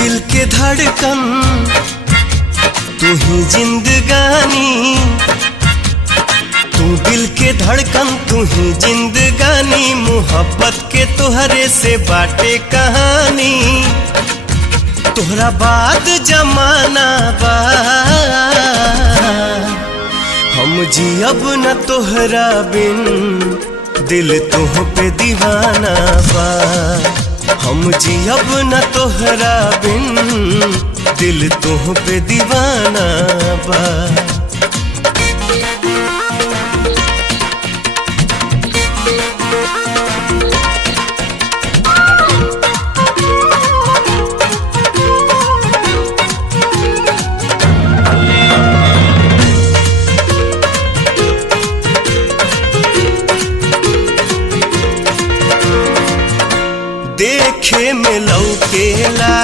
दिल के धड़कन, तू ही जिंदगानी, तू दिल के धड़कन, तू ही जिंदगानी। मोहब्बत के तोहरे से बाटे कहानी, तोहरा बाद जमाना बा। हम जियब न तोहरा बिन, दिल तुह पे दीवाना बा। हम जियब न तोहरा बिन, दिल तुह पे दीवाना बा। देखे में लौके ला